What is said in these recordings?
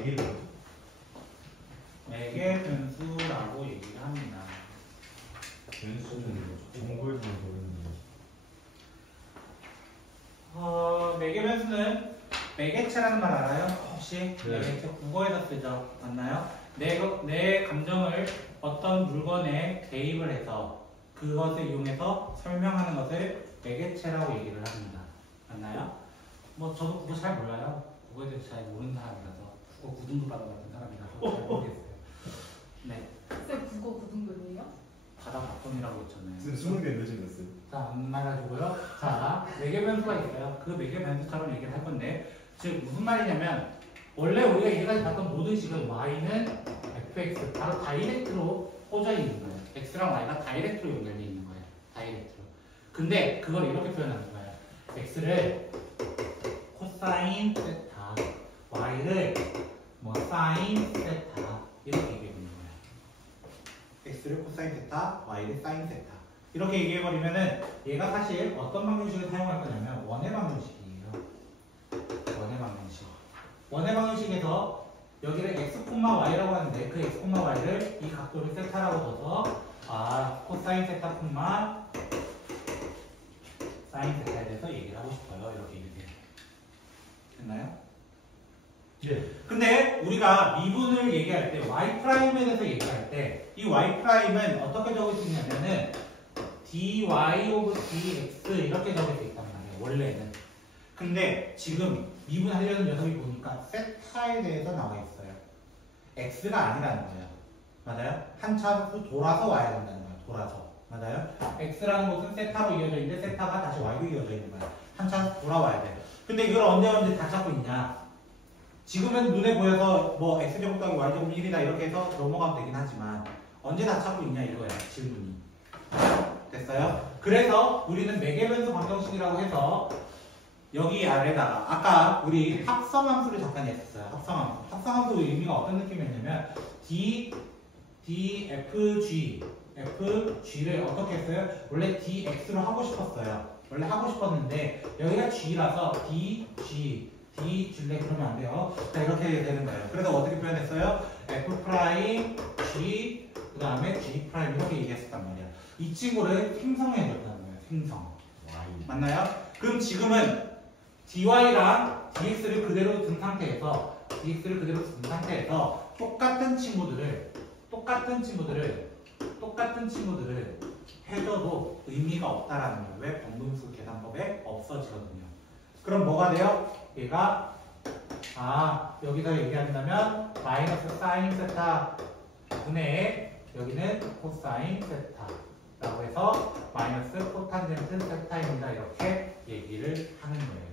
얘기를 매개 변수라고 얘기를 합니다. 변수는 정보에서만 모르는 매개 변수는 매개체라는 말 알아요? 혹시? 네. 매개체 국어에서 쓰죠. 맞나요? 내 감정을 어떤 물건에 대입을 해서 그것을 이용해서 설명하는 것을 매개체라고 얘기를 합니다. 맞나요? 뭐 저도 그거 잘 몰라요. 그거에 대해서 잘 모르는 사람이라서 국어 9등급 받아봤던 사람이라서 잘 모르겠어요. 네, 쌤 국어 9등급이에요? 바다박동이라고 했잖아요. 지금 수능대 몇 점이었어요? 자, 안 말아주고요. 자, 매개 변수가 있어요. 그 매개 변수처럼 얘기를 할 건데, 즉 무슨 말이냐면 원래 우리가 이제까지 봤던 모든 식은 y는 fx 바로 다이렉트로 꽂아 있는 거예요. x랑 y가 다이렉트로 연결되어 있는 거예요. 다이렉트로. 근데 그걸 이렇게 표현하는 거예요. x를 코사인 세타, y를 뭐 사인 세타 이렇게 얘기해 보는 거예요. x를 코사인 세타, y를 사인 세타. 이렇게 얘기해버리면은 얘가 사실 어떤 방정식을 사용할 거냐면 원의 방정식이에요. 원의 방정식. 원의 방정식에서 여기를 x, y라고 하는데 그 x, y를 이 각도를 세타라고 둬서 코사인 세타, 사인 세타에 대해서 얘기를 하고 싶어요. 이렇게 얘기해요. 됐나요? 예. 근데 우리가 미분을 얘기할 때 y' 에 대해서 얘기할 때 이 y'은 어떻게 적을 수 있냐면은 dy 오브 dx 이렇게 적을 수 있단 말이에요. 원래는. 근데 지금 미분하려는 녀석이 보니까 세타에 대해서 나와 있어요. x가 아니라는 거예요. 맞아요? 한참 후 돌아서 와야 된다는 거예요. 돌아서. 맞아요? x라는 것은 세타로 이어져 있는데 세타가 다시 y로 이어져 있는 거예요. 한참 돌아와야 돼요. 근데 이걸 언제 다 찾고 있냐? 지금은 눈에 보여서 뭐 x제곱 더하기 y제곱 1이다 이렇게 해서 넘어가면 되긴 하지만 언제 다 찾고 있냐 이거야. 질문이. 됐어요? 그래서 우리는 매개변수 방정식이라고 해서 여기 아래다가 아까 우리 합성함수를 잠깐 했었어요. 합성함수. 합성함수 의미가 어떤 느낌이었냐면 FG를 어떻게 했어요? 원래 DX로 하고 싶었어요. 원래 하고 싶었는데 여기가 G라서 DG 그러면 안 돼요. 자, 이렇게 되는 거예요. 그래서 어떻게 표현했어요? F'G 그 다음에 G' 이렇게 얘기했었단 말이야. 이 친구를 생성해줬다는 거예요. 생성. 맞나요? 그럼 지금은 dy랑 dx를 그대로 둔 상태에서 똑같은 친구들을 해줘도 의미가 없다라는 거예요. 왜? 번분수 계산법에 없어지거든요. 그럼 뭐가 돼요? 얘가 여기서 얘기한다면 마이너스 사인 세타 분의 여기는 코사인 세타라고 해서 마이너스 코탄젠트 세타입니다. 이렇게 얘기를 하는 거예요.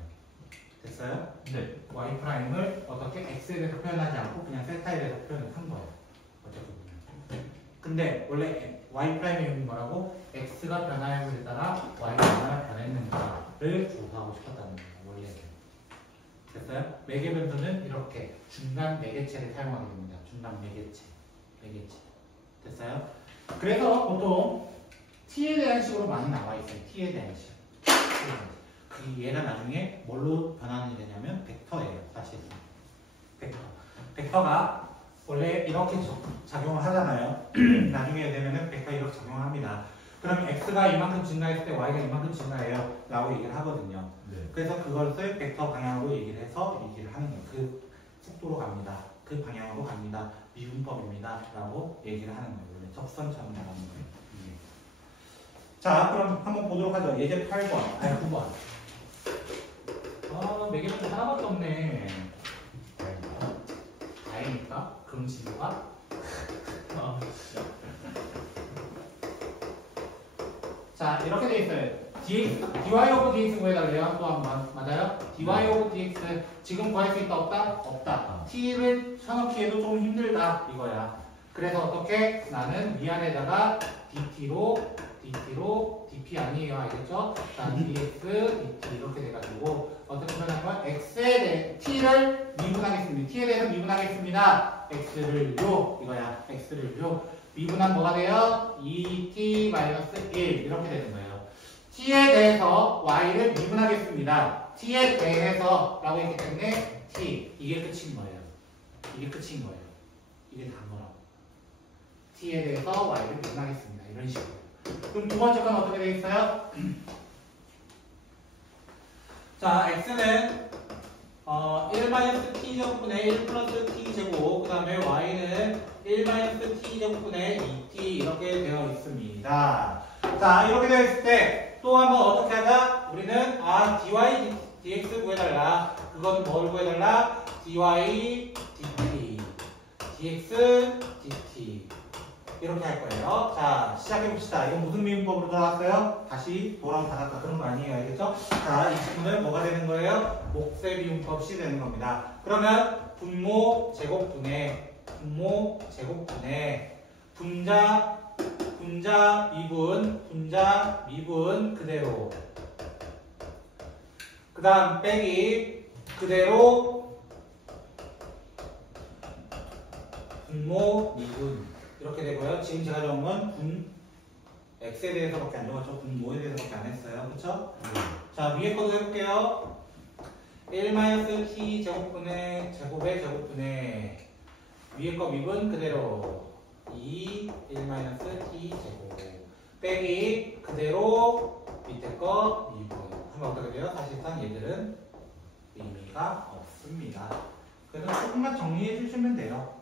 됐어요? 네. y'을 어떻게 x에 대해서 표현하지 않고 그냥 세타에 대해서 표현을 한 거예요. 어떻게 보면. 근데 원래 y'의 의미는 뭐라고? x가 변화함에 따라 y가 얼마나 변했는가를 조사하고 싶었다는 거예요. 원래. 됐어요? 매개 변수는 이렇게 중간 매개체를 사용하게 됩니다. 중간 매개체. 됐어요? 그래서 보통 t에 대한 식으로 많이 나와 있어요. t에 대한 식. 얘가 나중에 뭘로 변환이 되냐면 벡터예요. 사실은. 벡터가 원래 이렇게 작용을 하잖아요. 나중에 되면은 벡터 이렇게 작용을 합니다. 그럼 x가 이만큼 증가했을 때 y가 이만큼 증가해요. 라고 얘기를 하거든요. 네. 그래서 그것을 벡터 방향으로 얘기를 해서 얘기를 하는 거예요. 그 속도로 갑니다. 그 방향으로 갑니다. 미분법입니다. 라고 얘기를 하는 거예요. 원래 접선처럼 나가는 거예요. 자, 그럼 한번 보도록 하죠. 예제 8번, 9번. 매개변수 하나밖에 없네. 다행일까? 그럼 친구가? 자, 이렇게 돼 있어요. dy 오브 dx 구해달래요. 또 한 번. 맞아요? dy 오브 dx 지금 구할 수 있다? 없다? 없다. t를 쳐넣기에도 좀 힘들다. 이거야. 그래서 어떻게? 나는 위안에다가 dt로 dp 아니에요. 알겠죠? 자, dx, dt 이렇게 돼가지고 어떻게 표현할 거야? x에 대해 t를 미분하겠습니다. t에 대해서 미분하겠습니다. x를요. 이거야. x를요. 미분한 뭐가 돼요? 2t-1 이렇게 되는 거예요. t에 대해서 y를 미분하겠습니다. t에 대해서 라고 했기 때문에 t 이게 끝인 거예요. 이게 끝인 거예요. 이게 단 거라고. t에 대해서 y를 미분하겠습니다. 이런 식으로. 그럼 두 번째 건 어떻게 되어 있어요? 자, x는 1-t제곱분의 1 플러스 t제곱, 그 다음에 y는 1-t제곱분의 2t 이렇게 되어 있습니다. 자, 이렇게 되어 있을 때 또 한번 어떻게 하자? 우리는 dy dx 구해달라. 그건 뭘 구해달라? dy dt dx dt 이렇게 할 거예요. 자, 시작해봅시다. 이건 무슨 미분법으로 나왔어요? 다시 돌아온 바닷가 그런 거 아니에요. 알겠죠? 자, 이 친구는 뭐가 되는 거예요? 몫의 미분법이 되는 겁니다. 그러면 분모 제곱분의 분자 미분 그대로, 그 다음 빼기 그대로 분모 미분 이렇게 되고요. 지금 제가 적은 건 x에 대해서밖에 안 적었죠. 분모에 대해서밖에 안 했어요. 그쵸? 자, 위에 것도 해볼게요. 1-t 제곱분의 제곱의 제곱분의 위에 거 미분 그대로 1-t 제곱 빼기 그대로 밑에 거 미분 하면 어떻게 돼요? 사실상 얘들은 의미가 없습니다. 그래서 조금만 정리해 주시면 돼요.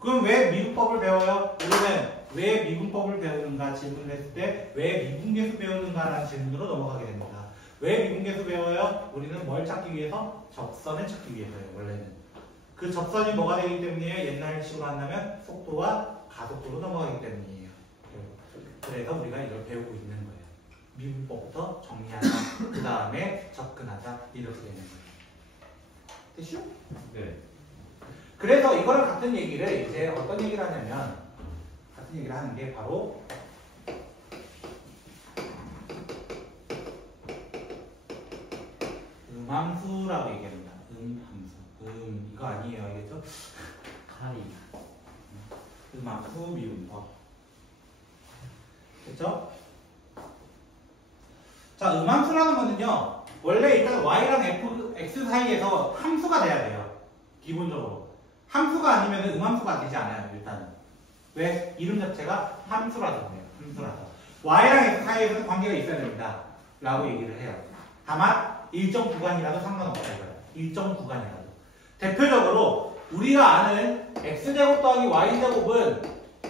그럼 왜 미분법을 배워요? 우리는 왜 미분법을 배우는가 질문을 했을 때 왜 미분계수 배우는가라는 질문으로 넘어가게 됩니다. 왜 미분계수 배워요? 우리는 뭘 찾기 위해서? 접선을 찾기 위해서요. 원래는 그 접선이 뭐가 되기 때문이에요? 옛날식으로 한다면 속도와 가속도로 넘어가기 때문이에요. 그래서 우리가 이걸 배우고 있는 거예요. 미분법부터 정리하자, 그 다음에 접근하자 이렇게 되는 거예요. 됐죠? 네. 그래서 이거랑 같은 얘기를 이제 어떤 얘기를 하냐면 같은 얘기를 하는 게 바로 음함수라고 얘기합니다. 음함수. 이거 아니에요. 알겠죠? 가리. 음함수 미분법. 됐죠? 자, 음함수라는 거는요. 원래 일단 y랑 x 사이에서 함수가 돼야 돼요. 기본적으로. 함수가 아니면 음함수가 되지 않아요. 일단은. 왜? 이름 자체가 함수라서 그래요. 함수라서. y랑 x 사이에서는 관계가 있어야 됩니다. 라고 얘기를 해요. 다만 일정 구간이라도 상관없다 이거예요. 일정 구간이라도. 대표적으로 우리가 아는 x제곱 더하기 y제곱은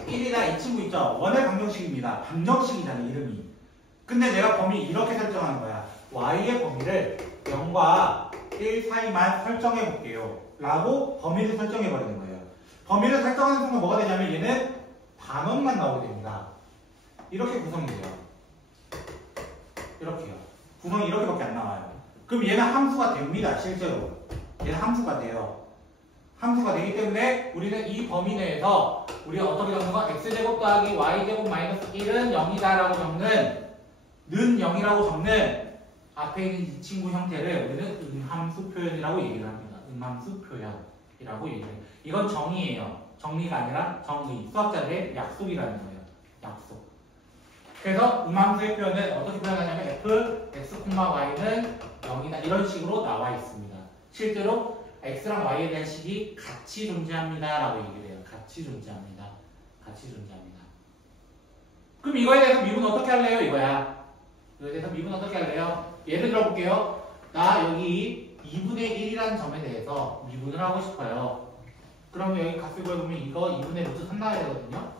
1이나 이 친구 있죠? 원의 방정식입니다. 방정식이잖아요. 이름이. 근데 내가 범위 이렇게 설정하는 거야. y의 범위를 0과 1 사이만 설정해 볼게요. 라고 범위를 설정해 버리는 거예요. 범위를 설정하는 순간 뭐가 되냐면 얘는 반원만 나오게 됩니다. 이렇게 구성이 돼요. 이렇게요. 구성이 이렇게밖에 안 나와요. 그럼 얘는 함수가 됩니다. 실제로. 얘는 함수가 돼요. 함수가 되기 때문에 우리는 이 범위 내에서 우리가 어떻게 적는 거? x제곱 더하기 y제곱 마이너스 1은 0이다 라고 적는 는 0이라고 적는 앞에 있는 이 친구 형태를 우리는 음함수 표현이라고 얘기를 합니다. 음함수 표현이라고 얘기를 해요. 이건 정의예요. 정리가 아니라 정의. 수학자들의 약속이라는 거예요. 약속. 그래서 음함수의 표현은 어떻게 표현하냐면 f, x, y는 0이다 이런 식으로 나와 있습니다. 실제로 x랑 y에 대한 식이 같이 존재합니다 라고 얘기를 해요. 같이 존재합니다. 같이 존재합니다. 그럼 이거에 대해서 미분 어떻게 할래요? 이거야. 이거에 대해서 미분 어떻게 할래요? 예를 들어 볼게요. 나 여기 2분의 1이라는 점에 대해서 미분을 하고 싶어요. 그러면 여기 값을 구해보면 이거 2분의 루트 3 나와야 되거든요.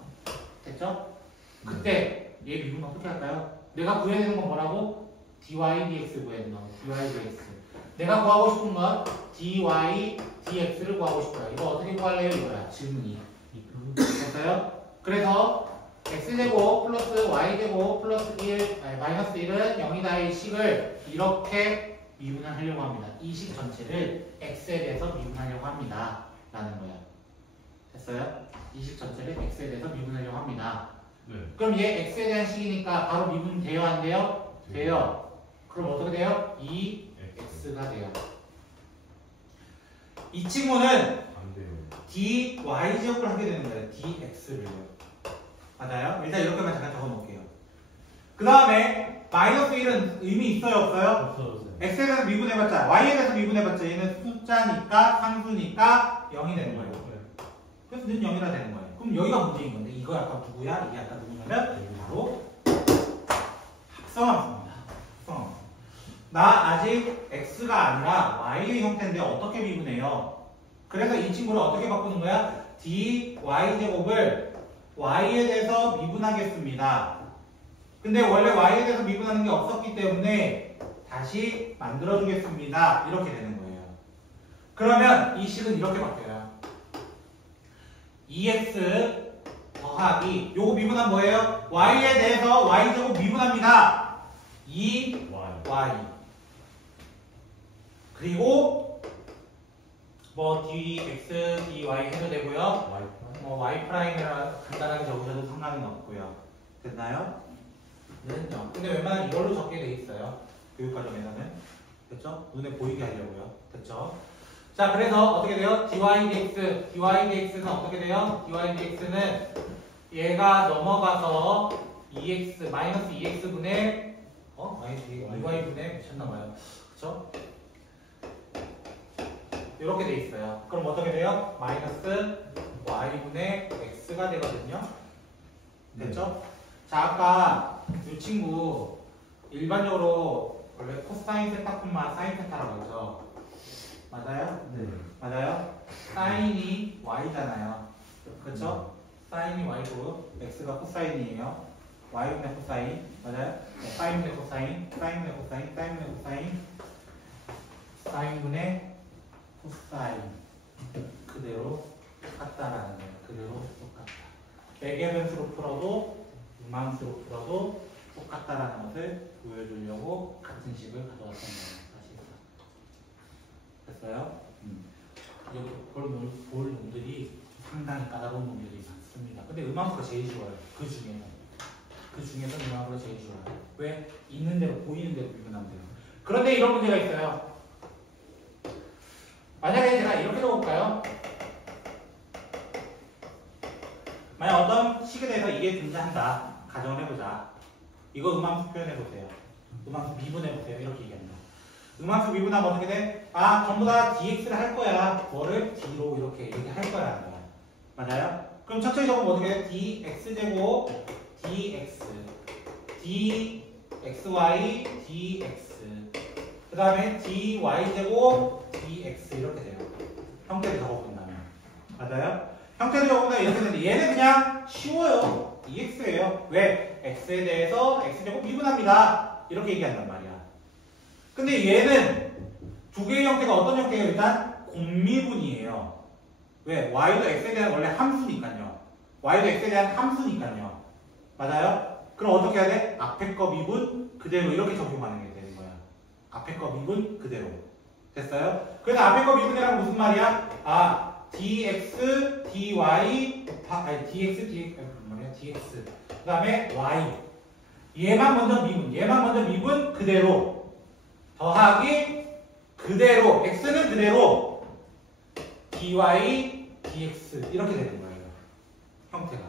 됐죠? 그때 얘 미분 어떻게 할까요? 내가 구해야 되는 건 뭐라고? dy dx 구해야 된다. dy dx. 내가 구하고 싶은 건 dy dx를 구하고 싶어요. 이거 어떻게 구할래요? 이거야. 질문이. 됐어요? 그래서 x제곱 플러스 y제곱 플러스 1, 마이너스 1은 0이다의 식을 이렇게 미분을 하려고 합니다. 이 식 전체를 x에 대해서 미분하려고 합니다. 라는 거야. 됐어요? 이 식 전체를 x에 대해서 미분하려고 합니다. 네. 그럼 얘 x에 대한 식이니까 바로 미분 돼요? 안 돼요? 돼요. 그럼 어떻게 돼요? 2x가 돼요. 이 친구는 안 돼요. dy제곱을 하게 되는 거예요. dx를요. 맞아요? 일단 이렇게만 잠깐 적어 놓을게요. 그 다음에 마이너스 1은 의미 있어요? 없어요? 없어졌어요. x에 대해서 미분해봤자 y에 대해서 미분해봤자 얘는 숫자니까 상수니까 0이 되는 거예요. 그래서 는 0이라 되는 거예요. 그럼 여기가 문제인 건데 이거 아까 누구야? 이게 아까 누구냐면 바로 합성함수입니다. 합성함수. 나 아직 x가 아니라 y의 형태인데 어떻게 미분해요? 그래서 이 친구를 어떻게 바꾸는 거야? dy제곱을 y에 대해서 미분하겠습니다. 근데 원래 y에 대해서 미분하는 게 없었기 때문에 다시 만들어주겠습니다. 이렇게 되는 거예요. 그러면 이 식은 이렇게 바뀌어요. 2x 더하기 요거 미분하면 뭐예요? y에 대해서 y제곱 미분합니다. 2y 그리고 뭐 dx, dy 해도 되고요. 뭐 y'이라 간단하게 적으셔도 상관은 없고요. 됐나요? 는요. 근데 웬만하면 이걸로 적게 돼 있어요. 교육과정에서는. 됐죠? 눈에 보이게 하려고요. 됐죠? 자, 그래서 어떻게 돼요? dy dx는 어떻게 돼요? dy dx는 얘가 넘어가서 2x, 마이너스 2x분의 마이너스 2y분의 미쳤나봐요. 그쵸? 이렇게 돼 있어요. 그럼 어떻게 돼요? 마이너스 y분의 x가 되거든요. 됐죠? 자, 아까 이 친구 일반적으로 원래 코사인 세타 콤마 사인 세타라고 했죠. 맞아요? 네. 맞아요? 사인이 y잖아요. 그렇죠? 사인이 y고 x가 코사인이에요. y분의 코사인 맞아요? 네, 사인분의 코사인, 사인분의 코사인, 사인분의 코사인, 사인분의 코사인 그대로 똑같다라는 거예요. 그대로 똑같다. 매개변수로 풀어도 음함수로 풀어도 똑같다라는 것을 보여주려고 같은 식을 가져왔던 거예요. 사실상. 됐어요? 여기 볼 놈들이 상당히 까다로운 놈들이 많습니다. 근데 음함수가 제일 좋아요. 그 중에서 음함수가 제일 좋아요. 왜? 있는 대로 보이는 대로 미분하면 돼요. 그런데 이런 문제가 있어요. 만약에 제가 이렇게 적어볼까요? 만약 어떤 식에 대해서 이게 존재한다. 가정을 해보자. 이거 음함수 표현해보세요. 음함수 미분해보세요. 이렇게 얘기합니다. 음함수 미분하면 어떻게 돼? 아, 전부 다 dx를 할 거야. 뭐를 d로 이렇게 할 거야. 하는 거야. 맞아요? 그럼 천천히 적으면 어떻게 돼? dx제곱 dx dxy dx 그 다음에 dy제곱 dx 이렇게 돼요. 형태를 적어본다면. 맞아요? 형태를 적어본다면 이렇게 되는데 얘는 그냥 쉬워요. dx예요. 왜? x에 대해서 x제곱 미분합니다. 이렇게 얘기한단 말이야. 근데 얘는 두 개의 형태가 어떤 형태예요? 일단 곱미분이에요. 왜? y도 x에 대한 원래 함수니까요. y도 x에 대한 함수니까요. 맞아요? 그럼 어떻게 해야 돼? 앞에 거 미분 그대로 이렇게 적용하는 게 되는 거야. 앞에 거 미분 그대로. 됐어요? 그래서 앞에 거 미분이란 무슨 말이야? 아, dx, dy, dx 그 다음에 y 얘만 먼저 미분 그대로 더하기 그대로 x는 그대로 dy, dx 이렇게 되는 거예요. 형태가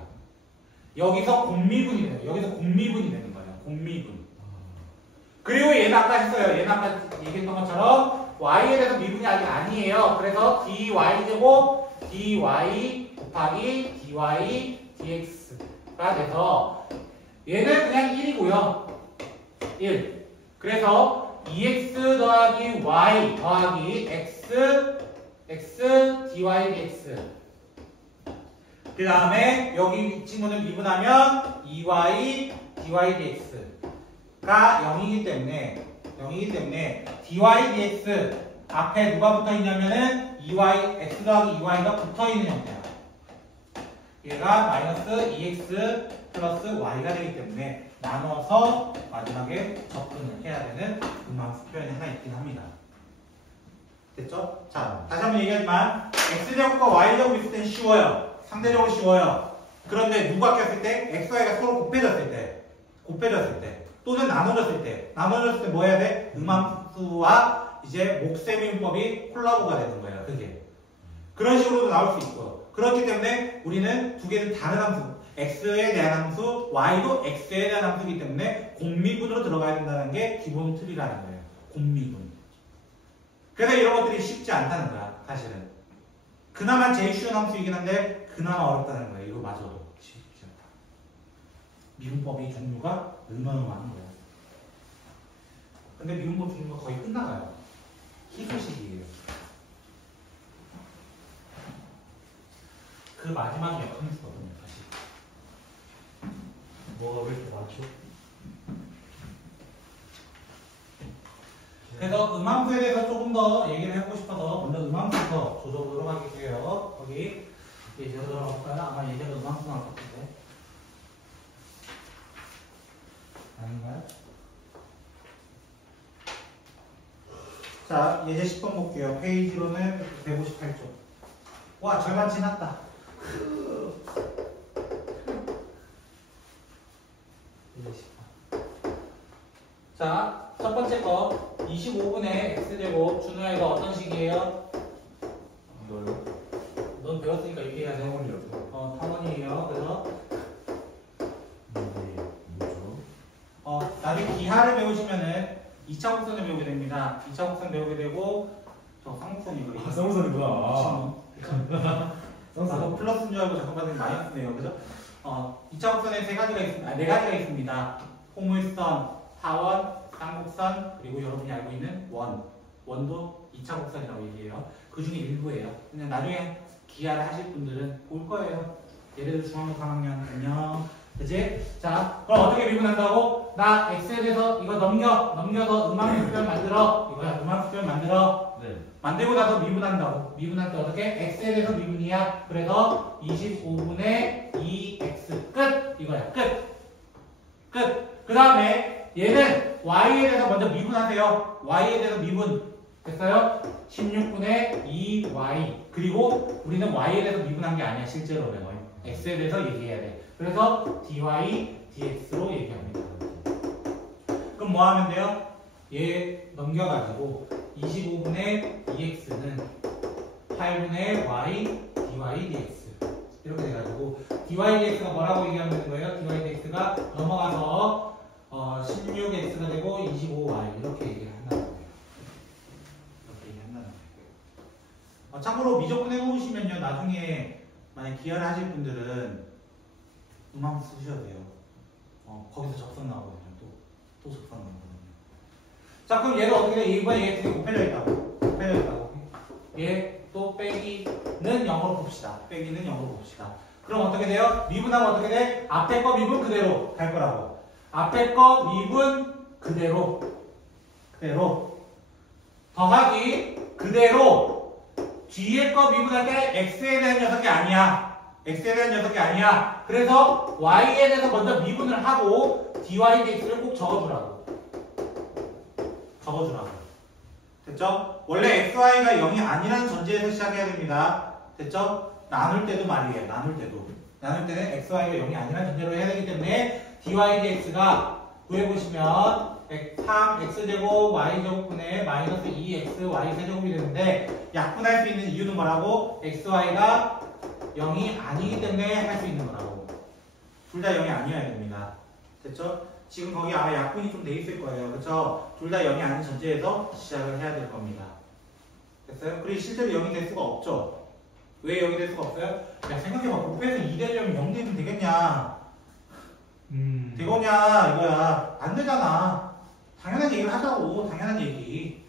여기서 곱미분이 되는 거예요. 여기서 곱미분이 되는 거예요. 곱미분. 그리고 얘는 아까 했어요. 얘는 아까 얘기했던 것처럼 y에 대해서 미분이 아직 아니에요. 그래서 dy제곱 dy 곱하기 dy dx가 돼서 얘는 그냥 1이고요. 1. 그래서 2x 더하기 y 더하기 x dy dx 그 다음에 여기 이 친구는 미분하면 2y dy dx가 0이기 때문에 dy dx 앞에 누가 붙어 있냐면은 2y x 더하기 2y가 붙어 있는 형태야. 얘가 마이너스 2x 플러스 y가 되기 때문에 나눠서 마지막에 접근을 해야 되는 음함수 표현이 하나 있긴 합니다. 됐죠? 자, 다시 한번 얘기하지만 x제곱과 y제곱 있을 땐 쉬워요. 상대적으로 쉬워요. 그런데 누가 꼈을 때? x, y가 서로 곱해졌을 때 또는 나눠졌을 때 뭐 해야 돼? 음함수와 이제 목세미분법이 콜라보가 되는 거예요. 그게 그런 식으로도 나올 수 있고 그렇기 때문에 우리는 두 개는 다른 함수 x에 대한 함수, y도 x에 대한 함수이기 때문에 곱미분으로 들어가야 된다는 게 기본 틀이라는 거예요. 곱미분. 그래서 이런 것들이 쉽지 않다는 거야, 사실은. 그나마 제일 쉬운 함수이긴 한데 그나마 어렵다는 거야. 이거 마저도 쉽지 않다. 미분법의 종류가 얼마나 많은 거야. 근데 미분법 종류가 거의 끝나가요. 희소식이에요. 그 마지막에 역할이 있거든요, 사실. 뭐가 왜 이렇게 많죠? 그래서 음함수에 대해서 조금 더 얘기를 해보고 싶어서 먼저 음함수부터 조져보도록 하겠어요. 거기 예제로 들어갈까요? 아마 예제가 음함수 나올 것 같은데. 아닌가요? 자, 예제 10번 볼게요. 페이지로는 158쪽. 와, 절반 지났다. 예제 10번. 자, 첫 번째 거 25분의 x제곱 준호야 이거 어떤 식이에요? 너요? 넌 배웠으니까 얘기해야 돼. 상원이라고. 상원이에요. 그래서 뭐죠? 나중에 기하를 배우시면은 2차 곡선을 배우게 됩니다. 2차 곡선 배우게 되고 저 쌍곡선 이거 아, 쌍곡선이구나. 나도 플러스인 줄 알고 잠깐 봤더니 마이너스네요. 그죠? 2차 곡선에 네 가지가 있습니다. 포물선, 사원, 쌍곡선, 그리고 여러분이 알고 있는 원도 2차 곡선이라고 얘기해요. 그 중에 일부예요. 그냥 나중에 기하를 하실 분들은 볼 거예요. 예를 들어 중학교 3학년 안녕. 그치? 자, 그럼 어떻게 미분한다고? 나 x에 대해서 이거 넘겨서 음함수표 만들어. 이거야, 음함수표 만들어. 네. 만들고 나서 미분한다고. 미분할 때 어떻게? x에 대해서 미분이야. 그래서 25분의 2x 끝. 이거야, 끝. 그 다음에 얘는 y에 대해서 먼저 미분하세요. y에 대해서 미분. 됐어요? 16분의 2y. 그리고 우리는 y에 대해서 미분한 게 아니야, 실제로는. x에 대해서 얘기해야 돼. 그래서 dy, dx로 얘기합니다. 그럼 뭐 하면 돼요? 얘 넘겨가지고 25분의 2x는 8분의 y, dy, dx. 이렇게 돼가지고 dy, dx가 뭐라고 얘기하면 되는 거예요? dy, dx가 넘어가서 16x가 되고 25y 이렇게 얘기를 한다는 거예요. 이렇게 얘기한다는 거예요. 참고로 미적분 해보시면요, 나중에 만약 기하를 하실 분들은 음함수 쓰셔도 돼요. 거기서 적선 나오거든요. 또 적선 나오거든요. 자, 그럼 얘가 어떻게 돼? 이번에 얘 되게 곱해져 있다고. 얘 또 빼기는 0으로 봅시다. 빼기는 0으로 봅시다. 그럼 어떻게 돼요? 미분하면 어떻게 돼? 앞에 거 미분 그대로 갈 거라고. 앞에 거 미분 그대로. 더하기 그대로. 뒤에 거 미분할 때 x에 대한 녀석이 아니야. 그래서 y에 대해서 먼저 미분을 하고 dy, dx를 꼭 적어주라고. 됐죠? 원래 xy가 0이 아니라는 전제에서 시작해야 됩니다. 됐죠? 나눌 때도 말이에요. 나눌 때는 xy가 0이 아니라는 전제로 해야 되기 때문에 dy, dx가 구해보시면 3x제곱 y제곱분의 마이너스 2x y 세제곱이 되는데 약분할 수 있는 이유는 뭐라고? xy가 0이 아니기 때문에 할 수 있는 거라고. 둘 다 0이 아니어야 됩니다. 됐죠? 지금 거기 아마 약분이 좀 돼 있을 거예요. 그렇죠? 둘 다 0이 아닌 전제에서 시작을 해야 될 겁니다. 됐어요? 그리고 실제로 0이 될 수가 없죠. 왜 0이 될 수가 없어요? 야, 생각해봐. 곱해서 2 되려면 0 되면 되겠냐? 되겠냐 이거야. 안 되잖아. 당연한 얘기를 하자고. 당연한 얘기.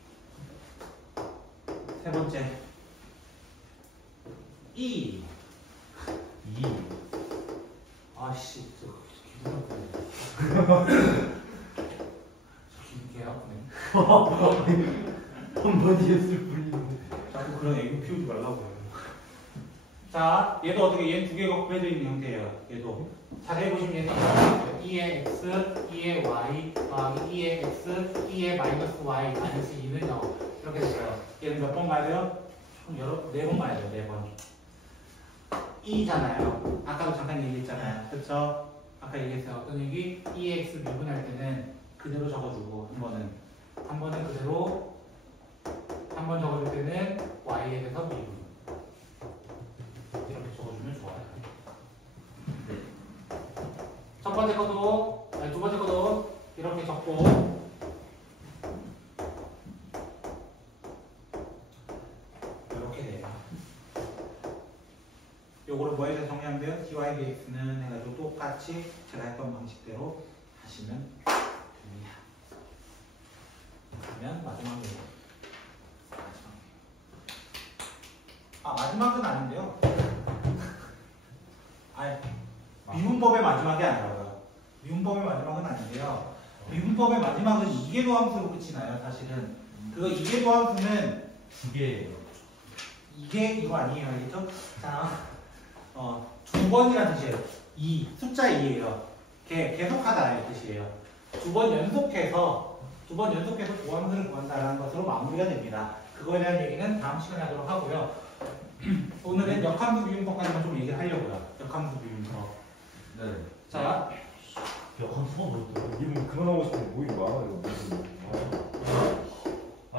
세 번째 2 아씨 저 기분 개 아프네. 한번 이었을 뿐인데. 자꾸 그런 애교 피우지 말라고요. 자, 얘도 어떻게 얘는 두 개가 곱해져 있는 형태예요. 얘도 자세히 보시면 얘는 2의 x, 2의 y, 2의 x, 2의 마이너스 y, 마이너스 2는 0 이렇게 됐어요. 얘는 몇 번 가야 돼요? 총 4번 가야 돼요. 4번. 2잖아요. 아까도 잠깐 얘기했잖아요. 그렇죠? 아까 얘기했어요. 어떤 얘기? 2x 미분할 때는 그대로 적어주고 한 번은 그대로 한 번 적어줄 때는 y에 대해서 미분 이렇게 적어주면 좋아요. 첫 번째 것도 두 번째 것도 이렇게 적고 요거를 뭐에 정리하면 돼요? dy dx는 해가지고 똑같이 제가 했던 방식대로 하시면 됩니다. 그러면 마지막이에요. 마지막은 아닌데요. 미분법의 마지막이 아니라고요. 미분법의 마지막은 아닌데요. 미분법의 마지막은 이계도 함수로 끝이 나요. 사실은 그거 이계도 함수는 두 개예요. 이게 이거 아니에요, 알겠죠? 자, 두 번이라는 뜻이에요. 숫자 2예요. 계속하다라는 뜻이에요. 두 번 연속해서 보함수를 구한다라는 것으로 마무리가 됩니다. 그거에 대한 얘기는 다음 시간에 하도록 하고요. 오늘은 역함수 비빔법까지만 좀 얘기를 하려고요. 역함수 비빔법. 네. 자, 역함수가 뭐였더라? 이분 그만하고 싶은데 뭐 이거 많아 이거.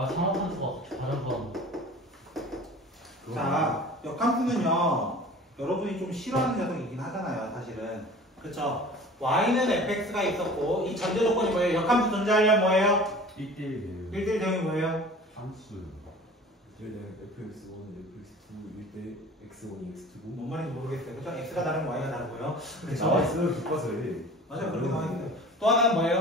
상업함수가 가장 자, 역함수는요, 여러분이 좀 싫어하는 녀석이긴 하잖아요, 사실은. 그쵸? y는 fx가 있었고, 이 전제 조건이 뭐예요? 역함수 존재하려면 뭐예요? 1대1이에요. 1대1 대응이 뭐예요? 함수. 1대1 fx1, fx2, 1대 x1, x2고. 뭔 말인지 모르겠어요. 그쵸? x가 다른 y가 다르고요. 그쵸? 나왔어요 교과서에. 맞아요. 그렇게 나와 있는데. 또 하나는 뭐예요?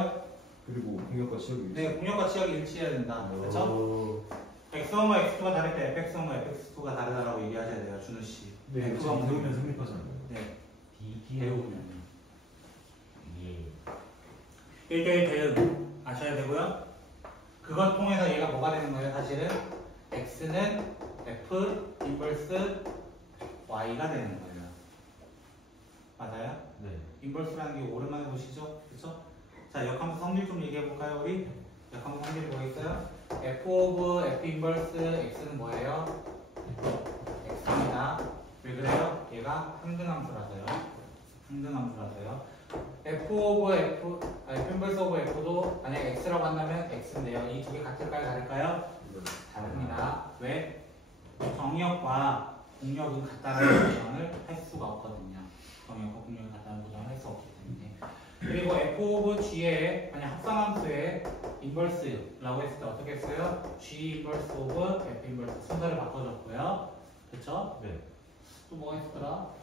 그리고 공역과 시역이. 네, 공역과 지역이 일치해야 된다. 그쵸? x1과 x2가 다를 때 fx1과 fx2가 다르다라고 얘기하셔야 돼요, 준우씨. 네, f가 뭐 배우면 성립하잖아요. 네, D 배우면. 예. 1대1 대응 아셔야 되고요. 그걸 통해서 얘가 뭐가 되는 거예요? 사실은 x는 f 인버스 y가 되는 거예요. 맞아요? 네. 인버스라는 게 오랜만에 보시죠? 그쵸? 자, 역함수 성질 좀 얘기해 볼까요, 우리? 역함수 성질이 뭐가 있어요? f 오브 f 인버스 x는 뭐예요? x입니다. 왜 그래요? 얘가 항등함수라서요. f 오브 f, f 인버스 오브 f도 만약 x라고 한다면 x인데요. 이 두 개 같을까요? 다를까요? 다릅니다. 왜? 정역과 공역은 같다라는 보장을 할 수가 없거든요. 정역과 공역이 같다는 보장을 할 수 없기 때문에. 그리고 f 오브 g의 만약 합성함수의 인버스라고 했을 때 어떻게 했어요? g 인버스 오브 f 인버스 순서를 바꿔줬고요. 그쵸? 네. 또 뭐가 있었더라?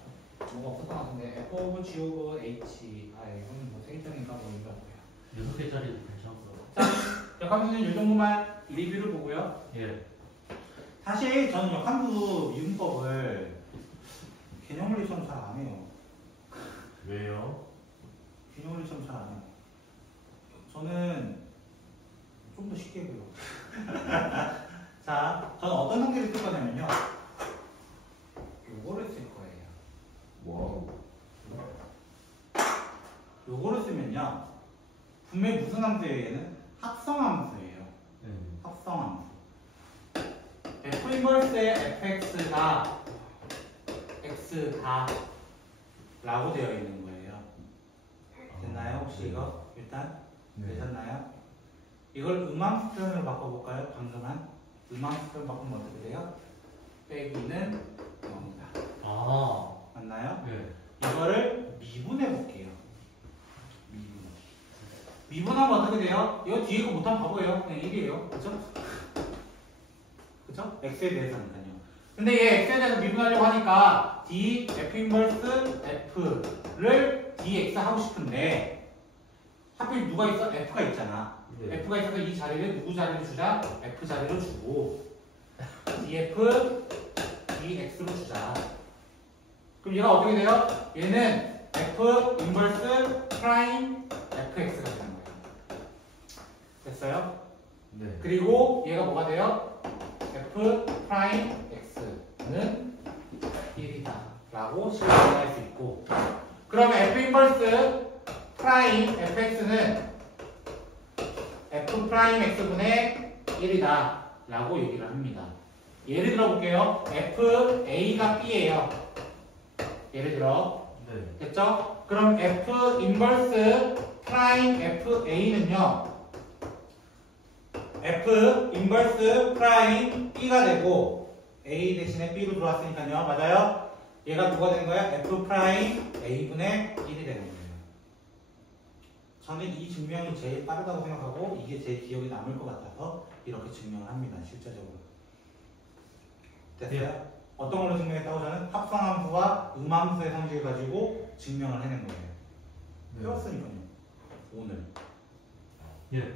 뭐가 없었던 것 같은데 f 오브 g 오브 h 이건 뭐 세개짜리인가 뭐 이거 같고요. 6개짜리 괜찮고요. 자, 역함수는 이 정도만 리뷰를 보고요. 예. 사실 저는 역함수 미분법을 개념물리처럼 잘 안 해요. 왜요? 개념물리처럼 잘 안 해요. 저는 좀 더 쉽게 해요. 자, 저는 어떤 형태를 쓸 거냐면요. 요거를 쓸 거예요. 와우. 요거를 쓰면요. 분명히 무슨 함수예요, 얘는? 합성함수예요. 네. 합성함수. f 인버스의 fx가 x다 라고 되어 있는 거예요. 됐나요? 혹시 이거? 일단 네. 되셨나요? 이걸 음함수 표현으로 바꿔볼까요? 방금한 음함수 표현 바꾸면 어떻게 돼요? 빼기는 0이다. 아. 맞나요? 네. 이거를 미분해 볼게요. 미분하면 어떻게 돼요? 이거 뒤에 거 못하면 바보예요. 그냥 1이에요. 그쵸? 그쵸? x에 대해서니까요. 근데 얘 x에 대해서 미분하려고 하니까 d f 인버스 f를 dx 하고 싶은데 하필 누가 있어? f가 있잖아. 네. f가 있어서 이 자리를 누구 자리로 주자? f 자리로 주고 df dx로 주자. 그럼 얘가 어떻게 돼요? 얘는 f 인버스 프라임 fx가 되는 거예요. 됐어요? 네. 그리고 얘가 뭐가 돼요? f 프라임 x는 1이다 라고 실행할 수 있고, 그러면 f 인버스 프라임 fx는 f 프라임 x분의 1이다 라고 얘기를 합니다. 예를 들어 볼게요. f a가 b예요. 예를 들어 네. 됐죠? 그럼 f 인버스 프라임 f a는요 f 인버스 프라임 b가 되고 a 대신에 b로 들어왔으니까요. 맞아요? 얘가 누가 되는 거야? f 프라임 a분의 1이 되는 거예요. 저는 이 증명이 제일 빠르다고 생각하고 이게 제 기억에 남을 것 같아서 이렇게 증명을 합니다. 실제적으로. 됐어요? 어떤 걸로 증명했다고? 저는 합성함수와 음함수의 성질을 가지고 증명을 해낸 거예요. 배웠으니까요. 오늘. 예.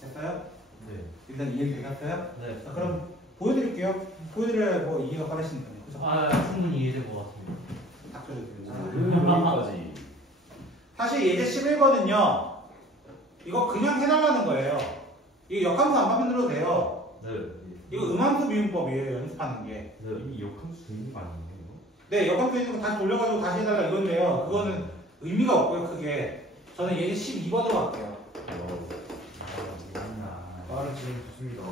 됐어요? 네. 일단 이해되셨어요? 네. 자, 그럼 보여드릴게요. 보여드려야 뭐 이해가 빠르시니까요. 그죠? 아, 충분히 이해된 것 같습니다. 닥쳐주세요. 여기까지. 사실 예제 11거는요. 이거 그냥 해달라는 거예요. 이거 역함수 안 만들어도 돼요. 네. 이거 음함수 미분법이에요. 연습하는 게. 네. 이미 역함수 돼 있는 거 아니에요? 이거? 네, 역함수 있는 거 다시 돌려가지고 다시 해달라 이건데요. 그거는 의미가 없고요. 크게. 저는 예제 12번으로 갈게요. 빠른 진행 좋습니다.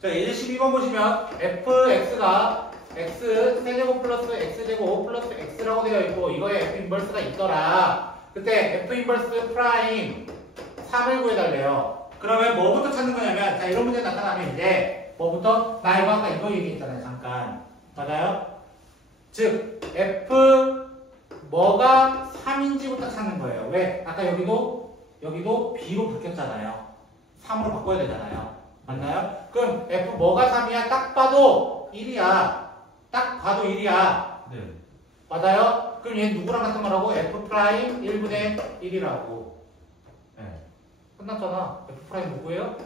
자, 예제 12번 보시면 fx가 x 세제곱 플러스 x제곱 플러스 x라고 되어 있고 이거에 f 인버스가 있더라. 그때 f 인버스 프라임 3을 구해달래요. 그러면 뭐부터 찾는 거냐면 자 이런 문제 나타나면 이제 뭐부터? 나 이거 아까 이거 얘기했잖아요. 잠깐. 맞아요? 즉 f 뭐가 3인지부터 찾는 거예요. 왜? 아까 여기도 b로 바뀌었잖아요. 3으로 바꿔야 되잖아요. 맞나요? 그럼 f 뭐가 3이야? 딱 봐도 1이야. 딱 봐도 1이야. 네. 맞아요? 그럼 얘 누구랑 같은 거라고? f 프라임 1분의 1이라고. 네. 끝났잖아. f 프라임 누구예요?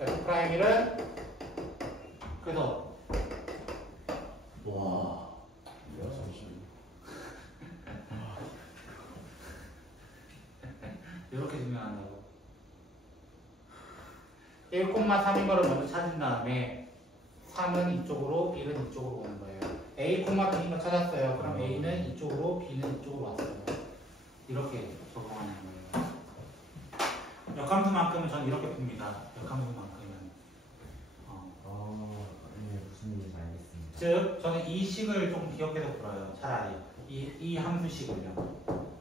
f 프라임 1은 그래서 와. 이렇게 증명한다고. 1,3인 거를 먼저 찾은 다음에 3은 이쪽으로, 1은 이쪽으로 오는 거예요. A, B인 거 찾았어요. 그럼 A는 이쪽으로, B는 이쪽으로 왔어요. 이렇게 적용하는 거예요. 역함수만큼은 전 이렇게 풉니다. 역함수만큼은. 네, 무슨 얘기인지 알겠습니다. 즉, 저는 이 식을 좀 기억해서 풀어요. 차라리. 이 함수식을요.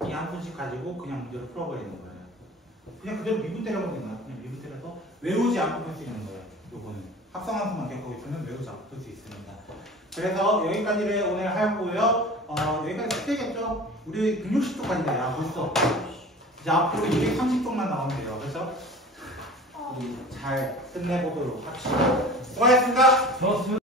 이 함수식 가지고 그냥 문제를 풀어버리는 거예요. 그냥 그대로 미분 때려보면 되나요? 그냥 미분 때려서 외우지 않고 풀 수 있는 거예요. 요거는 합성함수만 기억하고 있으면 외우지 않고 풀 수 있습니다. 그래서 여기까지를 오늘 하고요. 여기까지 되겠죠? 우리 160쪽까지다. 야 벌써 이제 앞으로 230쪽만 나오면 돼요. 그래서 우리 잘 끝내보도록 합시다. 수고하셨습니다. 좋았습니다.